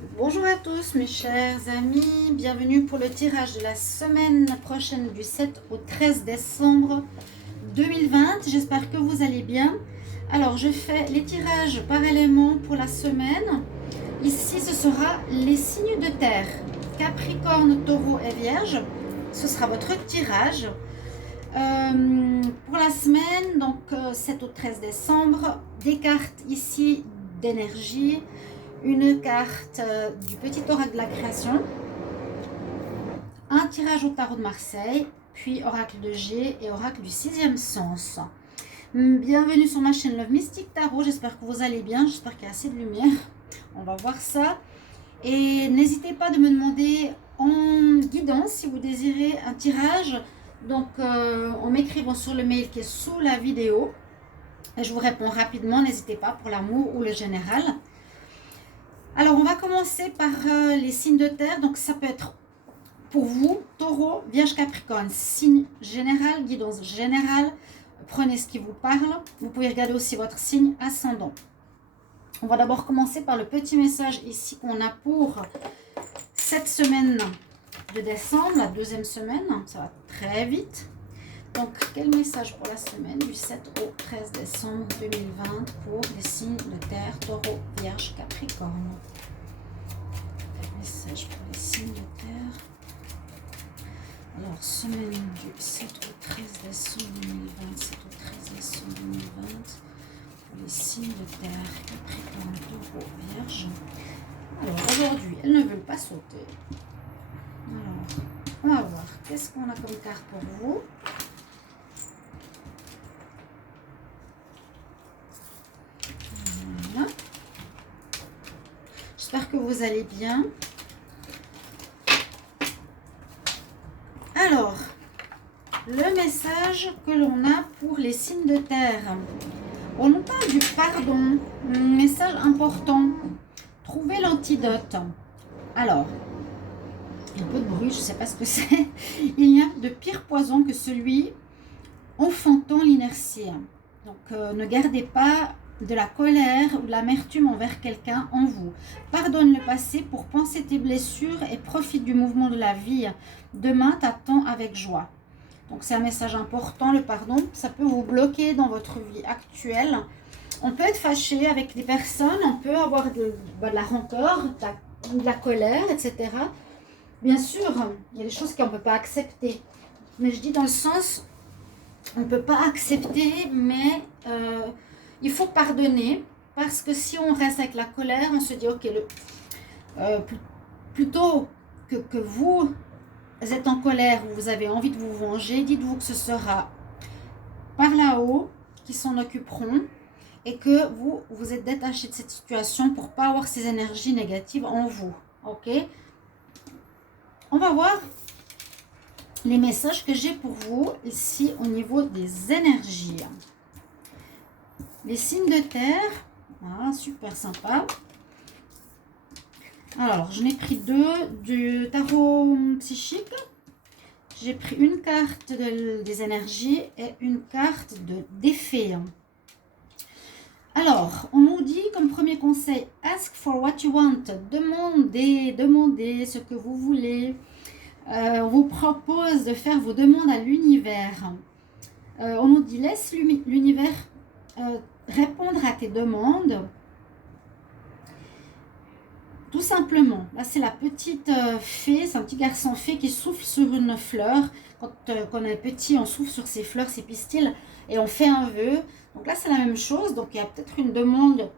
Bonjour à tous mes chers amis, bienvenue pour le tirage de la semaine prochaine du 7 au 13 décembre 2020. J'espère que vous allez bien. Alors je fais les tirages parallèlement pour la semaine. Ici ce sera les signes de terre, Capricorne, Taureau et Vierge. Ce sera votre tirage. Pour la semaine, donc 7 au 13 décembre, des cartes ici d'énergie, une carte du petit oracle de la création, un tirage au tarot de Marseille, puis oracle de G et oracle du sixième sens. Bienvenue sur ma chaîne Love Mystic Tarot, j'espère que vous allez bien, j'espère qu'il y a assez de lumière, on va voir ça. Et n'hésitez pas de me demander en guidance si vous désirez un tirage, donc en m'écrivant sur le mail qui est sous la vidéo. Et je vous réponds rapidement, n'hésitez pas pour l'amour ou le général. Alors, on va commencer par les signes de terre. Donc, ça peut être pour vous, Taureau, Vierge, Capricorne, signe général, guidance générale. Prenez ce qui vous parle. Vous pouvez regarder aussi votre signe ascendant. On va d'abord commencer par le petit message ici qu'on a pour cette semaine de décembre, la deuxième semaine. Ça va très vite. Donc, quel message pour la semaine du 7 au 13 décembre 2020 pour les signes de terre, Taureau, Vierge, Capricorne? Quel message pour les signes de terre? Alors, semaine du 7 au 13 décembre 2020, 7 au 13 décembre 2020 pour les signes de terre, Capricorne, Taureau, Vierge. Alors, aujourd'hui, elles ne veulent pas sauter. Alors, on va voir. Qu'est-ce qu'on a comme carte pour vous? J'espère que vous allez bien. Alors, le message que l'on a pour les signes de terre. On nous parle du pardon. Un message important. Trouver l'antidote. Alors, il y a un peu de bruit, je ne sais pas ce que c'est. Il n'y a de pire poison que celui enfantant l'inertie. Donc, ne gardez pas de la colère ou de l'amertume envers quelqu'un en vous. Pardonne le passé pour penser tes blessures et profite du mouvement de la vie. Demain t'attend avec joie. Donc c'est un message important, le pardon. Ça peut vous bloquer dans votre vie actuelle. On peut être fâché avec des personnes, on peut avoir de la rancœur, de la colère, etc. Bien sûr, il y a des choses qu'on ne peut pas accepter. Mais je dis dans le sens, on ne peut pas accepter, mais il faut pardonner, parce que si on reste avec la colère, on se dit, ok, plutôt que vous êtes en colère, vous avez envie de vous venger, dites-vous que ce sera par là-haut qui s'en occuperont et que vous êtes détaché de cette situation pour ne pas avoir ces énergies négatives en vous. Ok? On va voir les messages que j'ai pour vous ici au niveau des énergies. Les signes de terre, ah, super sympa. Alors, je n'ai pris deux du tarot psychique. J'ai pris une carte des énergies et une carte d'effet. Alors, on nous dit comme premier conseil, ask for what you want. Demandez ce que vous voulez. On vous propose de faire vos demandes à l'univers. On nous dit, laisse l'univers répondre à tes demandes. Tout simplement, là c'est la petite fée, c'est un petit garçon fée qui souffle sur une fleur. Quand on est petit, on souffle sur ces fleurs, ces pistils, et on fait un vœu. Donc là c'est la même chose, donc il y a peut-être une demande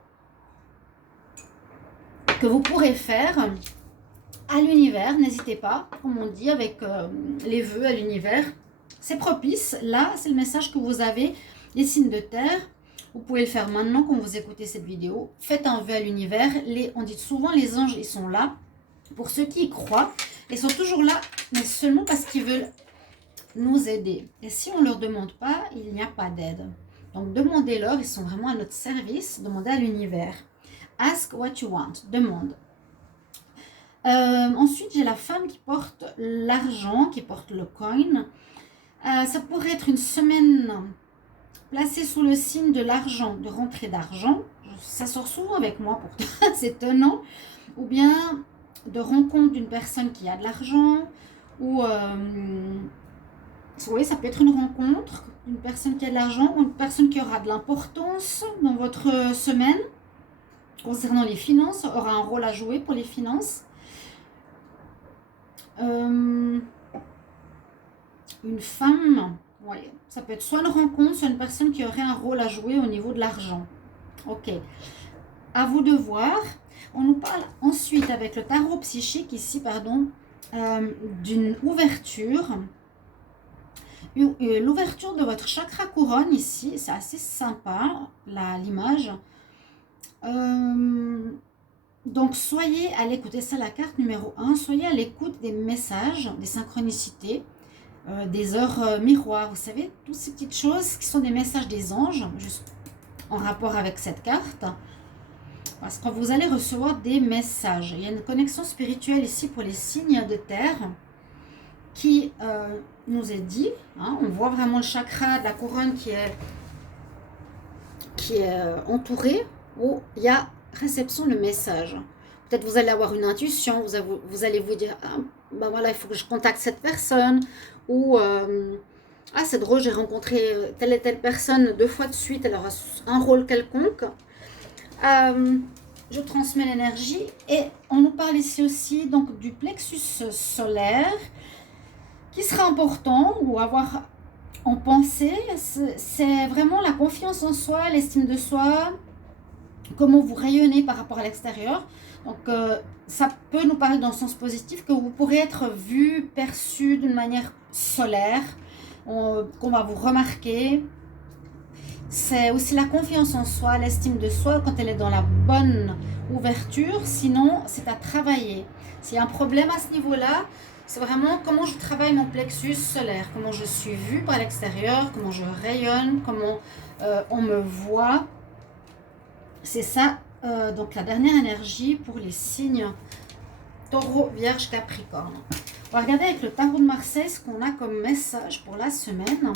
que vous pourrez faire à l'univers. N'hésitez pas, comme on dit, avec les vœux à l'univers. C'est propice, là c'est le message que vous avez, les signes de terre. Vous pouvez le faire maintenant quand vous écoutez cette vidéo. Faites un vœu à l'univers. On dit souvent les anges, ils sont là. Pour ceux qui y croient, ils sont toujours là, mais seulement parce qu'ils veulent nous aider. Et si on ne leur demande pas, il n'y a pas d'aide. Donc demandez-leur, ils sont vraiment à notre service. Demandez à l'univers. Ask what you want. Demande. Ensuite, j'ai la femme qui porte l'argent, qui porte le coin. Ça pourrait être une semaine placé sous le signe de l'argent, de rentrée d'argent. ça sort souvent avec moi pourtant, c'est étonnant. Ou bien de rencontre d'une personne qui a de l'argent, ou oui, ça peut être une rencontre d'une personne qui a de l'argent, ou une personne qui aura de l'importance dans votre semaine, concernant les finances, aura un rôle à jouer pour les finances. Une femme, ouais, ça peut être soit une rencontre, soit une personne qui aurait un rôle à jouer au niveau de l'argent. Ok, à vous de voir. On nous parle ensuite avec le tarot psychique ici, pardon, d'une ouverture. L'ouverture de votre chakra couronne ici, c'est assez sympa, l'image. Donc soyez à l'écoute, et c'est la carte numéro 1, soyez à l'écoute des messages, des synchronicités, des heures miroirs, vous savez, toutes ces petites choses qui sont des messages des anges, juste en rapport avec cette carte. Parce que vous allez recevoir des messages. Il y a une connexion spirituelle ici pour les signes de terre qui nous est dit. Hein, on voit vraiment le chakra de la couronne qui est entouré, où il y a réception de message. Peut-être vous allez avoir une intuition, vous allez vous dire, ah, ben voilà, il faut que je contacte cette personne, ou ah, c'est drôle, j'ai rencontré telle et telle personne 2 fois de suite, elle aura un rôle quelconque. Je transmets l'énergie, et on nous parle ici aussi donc du plexus solaire qui sera important, ou avoir en pensée. C'est vraiment la confiance en soi, l'estime de soi, comment vous rayonnez par rapport à l'extérieur. Donc ça peut nous parler dans le sens positif, que vous pourrez être vu, perçu d'une manière solaire, qu'on va vous remarquer. C'est aussi la confiance en soi, l'estime de soi quand elle est dans la bonne ouverture. Sinon, c'est à travailler. S'il y a un problème à ce niveau-là, c'est vraiment comment je travaille mon plexus solaire, comment je suis vue par l'extérieur, comment je rayonne, comment on me voit. C'est ça, donc la dernière énergie pour les signes Taureau, Vierge, Capricorne. On va regarder avec le tarot de Marseille ce qu'on a comme message pour la semaine.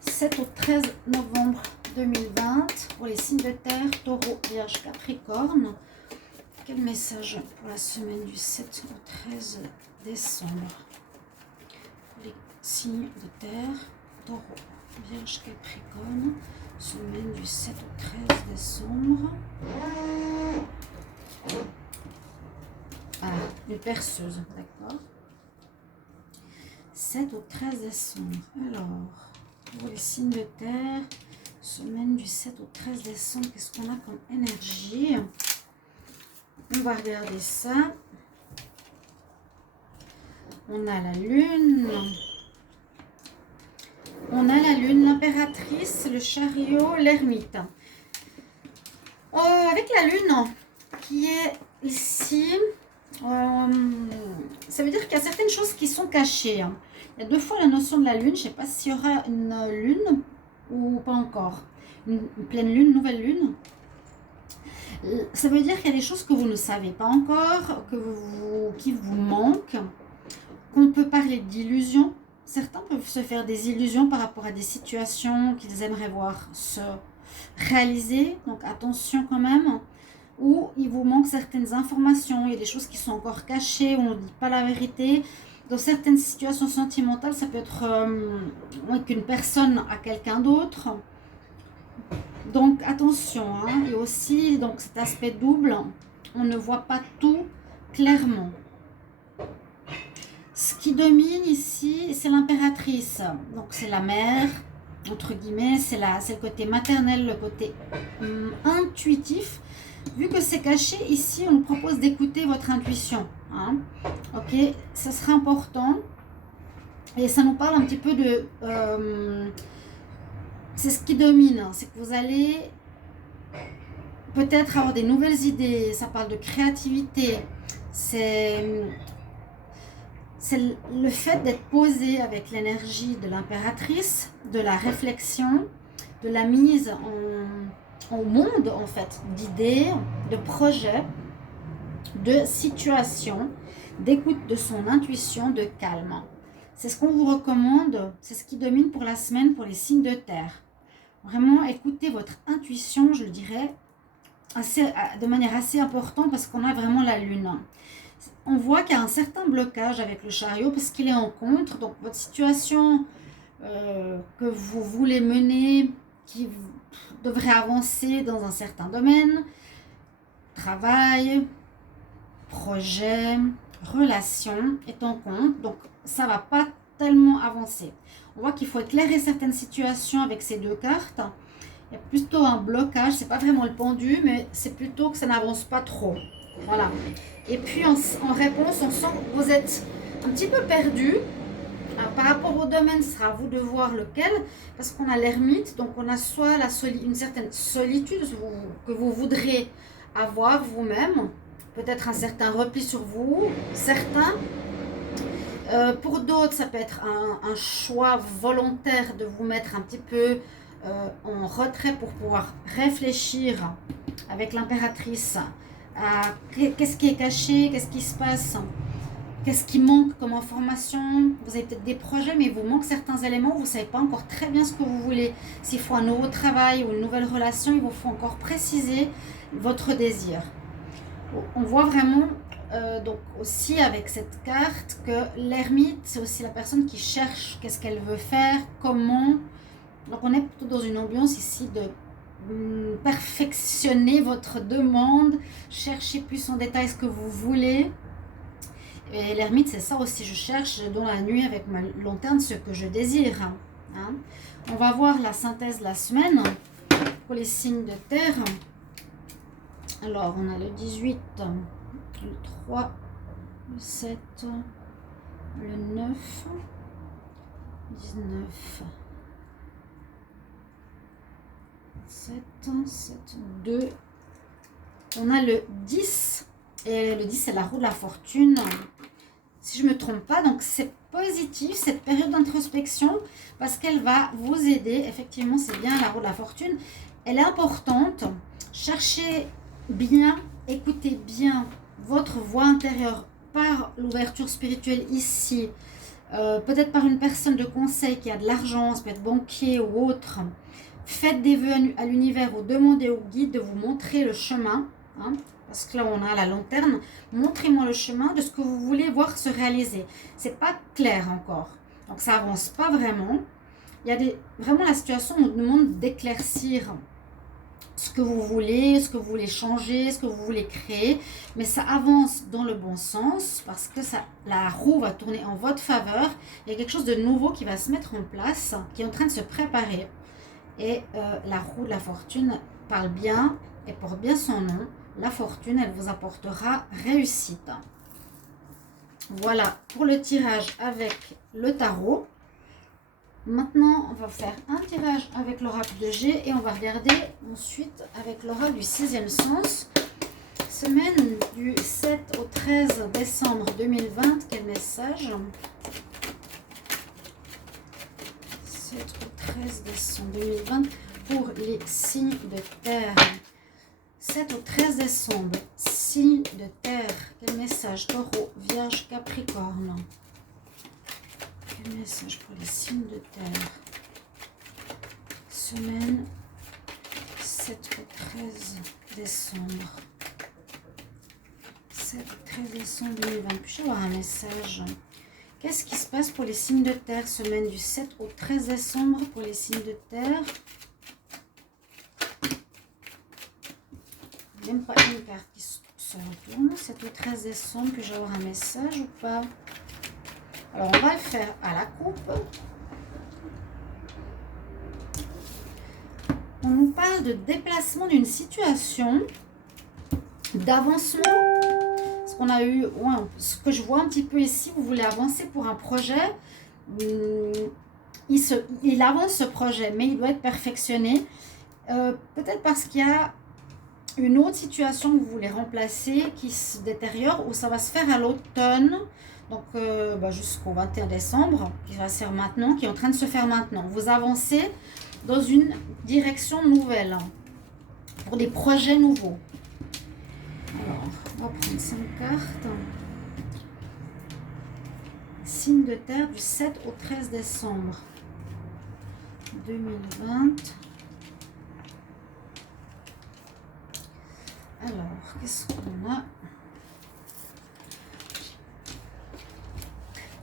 7 au 13 novembre 2020 pour les signes de terre, Taureau, Vierge, Capricorne. Quel message pour la semaine du 7 au 13 décembre pour les signes de terre, Taureau, Vierge, Capricorne, semaine du 7 au 13 décembre. Ah, une perceuse, d'accord. 7 au 13 décembre. Alors, pour les signes de terre, semaine du 7 au 13 décembre, qu'est-ce qu'on a comme énergie? On va regarder ça. On a la lune. On a la lune, l'impératrice, le chariot, l'ermite. Avec la lune qui est ici, ça veut dire qu'il y a certaines choses qui sont cachées. Hein. Il y a 2 fois la notion de la lune. Je ne sais pas s'il y aura une lune ou pas encore. Une pleine lune, nouvelle lune. Ça veut dire qu'il y a des choses que vous ne savez pas encore, qui vous manquent, qu'on peut parler d'illusions. Certains peuvent se faire des illusions par rapport à des situations qu'ils aimeraient voir se réaliser. Donc attention quand même. Ou il vous manque certaines informations. Il y a des choses qui sont encore cachées, où on ne dit pas la vérité. Dans certaines situations sentimentales, ça peut être qu'une personne a quelqu'un d'autre. Donc attention, hein. Et aussi donc cet aspect double, on ne voit pas tout clairement. Ce qui domine ici, c'est l'impératrice. Donc c'est la mère, entre guillemets, c'est le côté maternel, le côté intuitif. Vu que c'est caché, ici on nous propose d'écouter votre intuition. Hein. Ok, ça sera important. Et ça nous parle un petit peu de... c'est ce qui domine, c'est que vous allez peut-être avoir des nouvelles idées. Ça parle de créativité. C'est le fait d'être posé avec l'énergie de l'impératrice, de la réflexion, de la mise en monde, en fait, d'idées, de projets, de situations, d'écoute de son intuition, de calme. C'est ce qu'on vous recommande, c'est ce qui domine pour la semaine pour les signes de terre. Vraiment, écoutez votre intuition, je le dirais, de manière assez importante parce qu'on a vraiment la lune. On voit qu'il y a un certain blocage avec le chariot parce qu'il est en contre. Donc votre situation que vous voulez mener, qui devrait avancer dans un certain domaine, travail, projet, relation, est en compte. Donc ça va pas tellement avancer. On voit qu'il faut éclairer certaines situations avec ces deux cartes. Il y a plutôt un blocage, c'est pas vraiment le pendu, mais c'est plutôt que ça n'avance pas trop. Voilà. Et puis en réponse, on sent que vous êtes un petit peu perdu. Alors, par rapport au domaine, ce sera à vous de voir lequel, parce qu'on a l'ermite, donc on a soit une certaine solitude que vous voudrez avoir vous-même, peut-être un certain repli sur vous, certains. Pour d'autres, ça peut être un choix volontaire de vous mettre un petit peu en retrait pour pouvoir réfléchir avec l'impératrice à qu'est-ce qui est caché, qu'est-ce qui se passe, qu'est-ce qui manque comme information. Vous avez peut-être des projets, mais il vous manque certains éléments, vous ne savez pas encore très bien ce que vous voulez. S'il faut un nouveau travail ou une nouvelle relation, il vous faut encore préciser votre désir. On voit vraiment donc aussi avec cette carte que l'ermite, c'est aussi la personne qui cherche qu'est-ce qu'elle veut faire, comment. Donc on est plutôt dans une ambiance ici de perfectionner votre demande, chercher plus en détail ce que vous voulez. Et l'ermite, c'est ça aussi, je cherche dans la nuit avec ma lanterne ce que je désire. Hein. On va voir la synthèse de la semaine pour les signes de terre. Alors, on a le 18, le 3, le 7, le 9, 19, 7, 7, 2. On a le 10, et le 10, c'est la roue de la fortune. Si je ne me trompe pas, donc c'est positif cette période d'introspection parce qu'elle va vous aider. Effectivement, c'est bien la roue de la fortune. Elle est importante. Cherchez bien, écoutez bien votre voix intérieure par l'ouverture spirituelle ici. Peut-être par une personne de conseil qui a de l'argent, ça peut être banquier ou autre. Faites des vœux à l'univers ou demandez au guide de vous montrer le chemin. Hein, parce que là on a la lanterne, montrez-moi le chemin de ce que vous voulez voir se réaliser. C'est pas clair encore, donc ça avance pas vraiment. Il y a vraiment la situation nous demande d'éclaircir ce que vous voulez changer, ce que vous voulez créer, mais ça avance dans le bon sens parce que la roue va tourner en votre faveur. Il y a quelque chose de nouveau qui va se mettre en place, qui est en train de se préparer, et la roue de la fortune parle bien et porte bien son nom. La fortune, elle vous apportera réussite. Voilà pour le tirage avec le tarot. Maintenant, on va faire un tirage avec l'oracle de G et on va regarder ensuite avec l'oracle du 6e sens. Semaine du 7 au 13 décembre 2020, quel message? 7 au 13 décembre 2020 pour les signes de terre. 7 au 13 décembre, signe de terre. Quel message? Taureau, Vierge, Capricorne. Quel message pour les signes de terre? Semaine 7 au 13 décembre. 7 au 13 décembre 2020. Puis-je avoir un message? Qu'est-ce qui se passe pour les signes de terre? Semaine du 7 au 13 décembre pour les signes de terre. Même pas une carte qui se retourne. 7 au 13 décembre, puis-je avoir un message ou pas? Alors, on va le faire à la coupe. On nous parle de déplacement d'une situation, d'avancement. Ce qu'on a eu, ouais, ce que je vois un petit peu ici, vous voulez avancer pour un projet. Il avance ce projet, mais il doit être perfectionné. Peut-être parce qu'il y a une autre situation que vous voulez remplacer qui se détériore, ou ça va se faire à l'automne, donc jusqu'au 21 décembre, qui va se faire maintenant, qui est en train de se faire maintenant. Vous avancez dans une direction nouvelle, pour des projets nouveaux. Alors, on va prendre 5 cartes. Signe de terre du 7 au 13 décembre 2020. Alors, qu'est-ce qu'on a?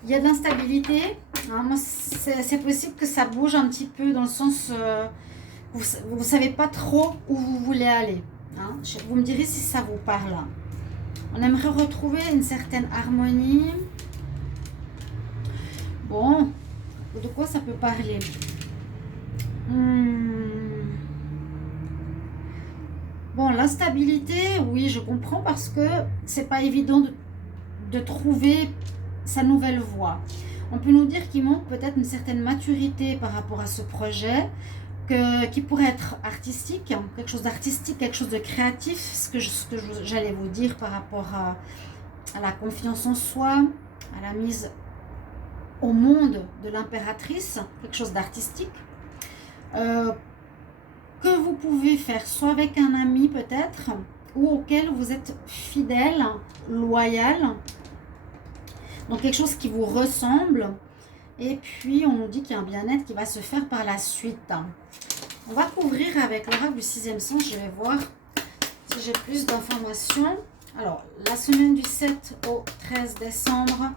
Il y a de l'instabilité. Hein, moi, c'est possible que ça bouge un petit peu dans le sens... vous ne savez pas trop où vous voulez aller. Hein. Vous me direz si ça vous parle. On aimerait retrouver une certaine harmonie. Bon, de quoi ça peut parler? Bon, l'instabilité, oui, je comprends parce que c'est pas évident de trouver sa nouvelle voie. On peut nous dire qu'il manque peut-être une certaine maturité par rapport à ce projet, qui pourrait être artistique, hein, quelque chose d'artistique, quelque chose de créatif, ce que j'allais vous dire par rapport à la confiance en soi, à la mise au monde de l'impératrice, quelque chose d'artistique, que vous pouvez faire soit avec un ami peut-être, ou auquel vous êtes fidèle, loyal, donc quelque chose qui vous ressemble. Et puis on nous dit qu'il y a un bien-être qui va se faire par la suite. On va couvrir avec l'oracle du 6e sens. Je vais voir si j'ai plus d'informations. Alors, la semaine du 7 au 13 décembre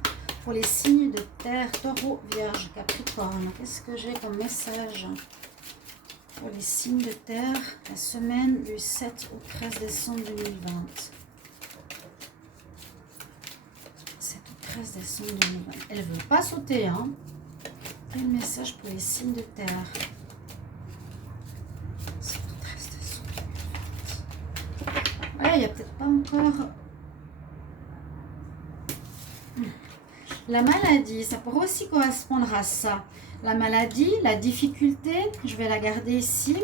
pour les signes de terre, taureau, vierge, capricorne. Qu'est-ce que j'ai comme message pour les signes de terre, la semaine du 7 au 13 décembre 2020? 7 au 13 décembre 2020. Elle ne veut pas sauter, hein? Quel message pour les signes de terre? 7 au 13 décembre 2020. Ouais, il n'y a peut-être pas encore... La maladie, ça pourrait aussi correspondre à ça. La maladie, la difficulté, je vais la garder ici.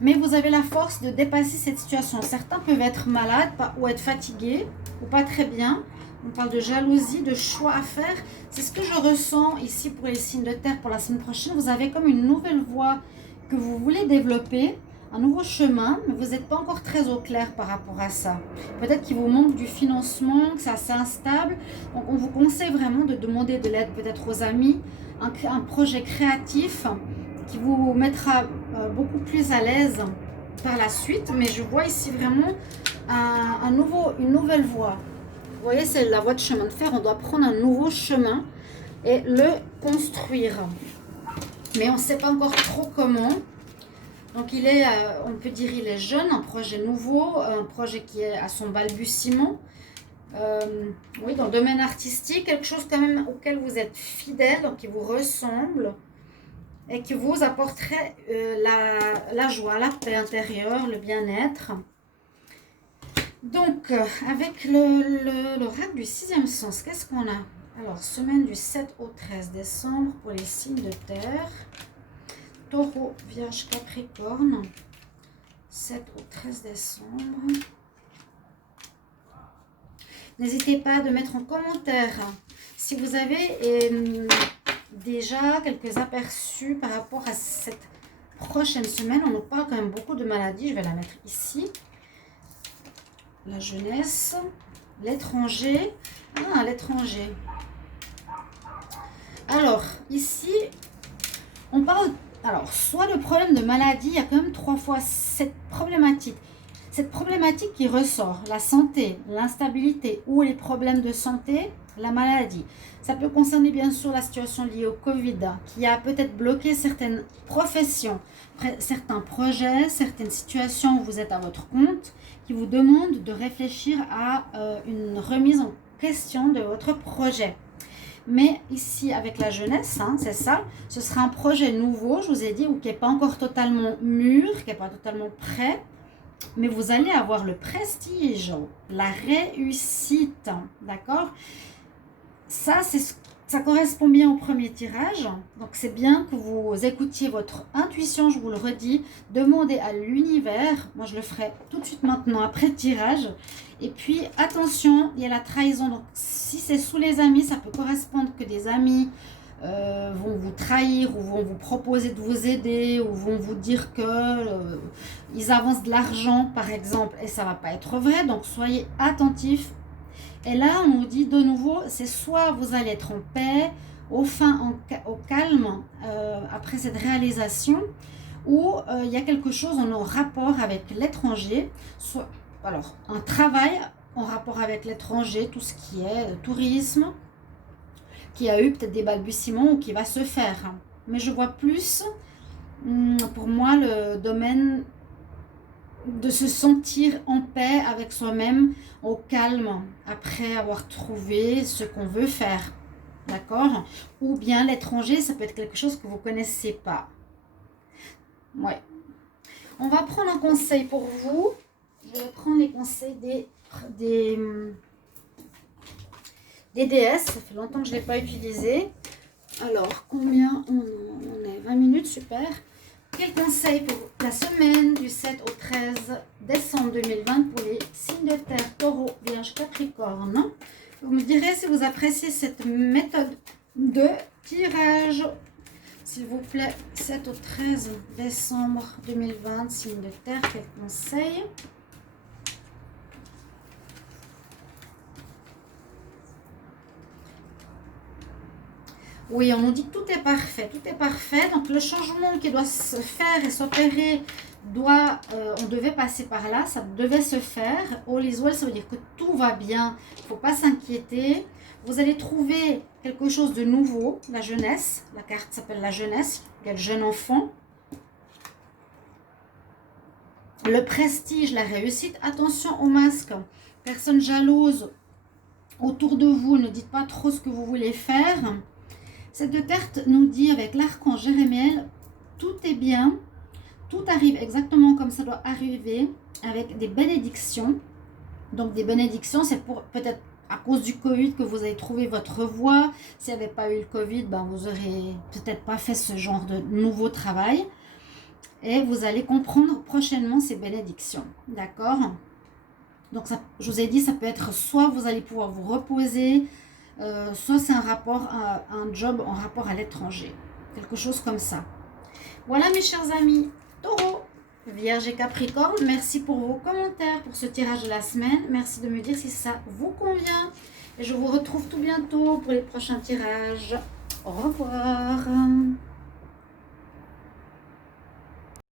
Mais vous avez la force de dépasser cette situation. Certains peuvent être malades ou être fatigués ou pas très bien. On parle de jalousie, de choix à faire. C'est ce que je ressens ici pour les signes de terre pour la semaine prochaine. Vous avez comme une nouvelle voie que vous voulez développer, un nouveau chemin, mais vous n'êtes pas encore très au clair par rapport à ça. Peut-être qu'il vous manque du financement, que c'est assez instable. Donc on vous conseille vraiment de demander de l'aide peut-être aux amis, un projet créatif qui vous mettra beaucoup plus à l'aise par la suite. Mais je vois ici vraiment une nouvelle voie. Vous voyez, c'est la voie de chemin de fer. On doit prendre un nouveau chemin et le construire. Mais on ne sait pas encore trop comment. Donc il est, on peut dire, il est jeune, un projet nouveau, un projet qui est à son balbutiement. Oui, dans le domaine artistique, quelque chose quand même auquel vous êtes fidèle, donc qui vous ressemble et qui vous apporterait la joie, la paix intérieure, le bien-être. Donc, avec l'oracle du 6e sens, qu'est-ce qu'on a? Alors, semaine du 7 au 13 décembre pour les signes de terre. Taureau, vierge, capricorne. 7 au 13 décembre. N'hésitez pas de mettre en commentaire si vous avez déjà quelques aperçus par rapport à cette prochaine semaine. On nous parle quand même beaucoup de maladies. Je vais la mettre ici. La jeunesse, l'étranger. Ah, l'étranger. Alors, ici, on parle... Alors, soit le problème de maladie, il y a quand même 3 fois cette problématique. Cette problématique qui ressort, la santé, l'instabilité ou les problèmes de santé, la maladie. Ça peut concerner bien sûr la situation liée au Covid qui a peut-être bloqué certaines professions, certains projets, certaines situations où vous êtes à votre compte qui vous demandent de réfléchir à une remise en question de votre projet. Mais ici, avec la jeunesse, hein, c'est ça, ce sera un projet nouveau, je vous ai dit, ou qui n'est pas encore totalement mûr, qui n'est pas totalement prêt. Mais vous allez avoir le prestige, la réussite, d'accord? Ça correspond bien au premier tirage. Donc, c'est bien que vous écoutiez votre intuition, je vous le redis. Demandez à l'univers. Moi, je le ferai tout de suite maintenant, après le tirage. Et puis, attention, il y a la trahison. Donc, si c'est sous les amis, ça peut correspondre que des amis vont vous trahir ou vont vous proposer de vous aider ou vont vous dire que ils avancent de l'argent par exemple et ça va pas être vrai, donc soyez attentifs. Et là on nous dit de nouveau, c'est soit vous allez être en paix, au calme après cette réalisation, ou il y a quelque chose en rapport avec l'étranger, soit alors, un travail en rapport avec l'étranger, tout ce qui est tourisme, qui a eu peut-être des balbutiements ou qui va se faire. Mais je vois plus, pour moi, le domaine de se sentir en paix avec soi-même, au calme, après avoir trouvé ce qu'on veut faire. D'accord? Ou bien l'étranger, ça peut être quelque chose que vous ne connaissez pas. Ouais. On va prendre un conseil pour vous. Je vais prendre les conseils des déesses. Ça fait longtemps que je ne l'ai pas utilisé. Alors, combien on est 20 minutes, super. Quel conseil pour la semaine du 7 au 13 décembre 2020 pour les signes de terre, taureau, vierge, capricorne? Vous me direz si vous appréciez cette méthode de tirage. S'il vous plaît, 7 au 13 décembre 2020, signe de terre, quel conseil? Oui, on nous dit que tout est parfait. Tout est parfait. Donc, le changement qui doit se faire et s'opérer, on devait passer par là. Ça devait se faire. All is well, ça veut dire que tout va bien. Il ne faut pas s'inquiéter. Vous allez trouver quelque chose de nouveau. La jeunesse. La carte s'appelle la jeunesse. Quel jeune enfant. Le prestige, la réussite. Attention au masque. Personne jalouse autour de vous. Ne dites pas trop ce que vous voulez faire. Cette carte nous dit avec l'archange Jérémiel, tout est bien, tout arrive exactement comme ça doit arriver, avec des bénédictions. Donc des bénédictions, c'est pour peut-être à cause du Covid que vous avez trouvé votre voie. S'il n'y avait pas eu le Covid, ben vous n'aurez peut-être pas fait ce genre de nouveau travail. Et vous allez comprendre prochainement ces bénédictions. D'accord? Donc ça, je vous ai dit, ça peut être soit vous allez pouvoir vous reposer, soit c'est un job en rapport à l'étranger. Quelque chose comme ça. Voilà mes chers amis. Taureau, Vierge et Capricorne, merci pour vos commentaires pour ce tirage de la semaine. Merci de me dire si ça vous convient. Et je vous retrouve tout bientôt pour les prochains tirages. Au revoir.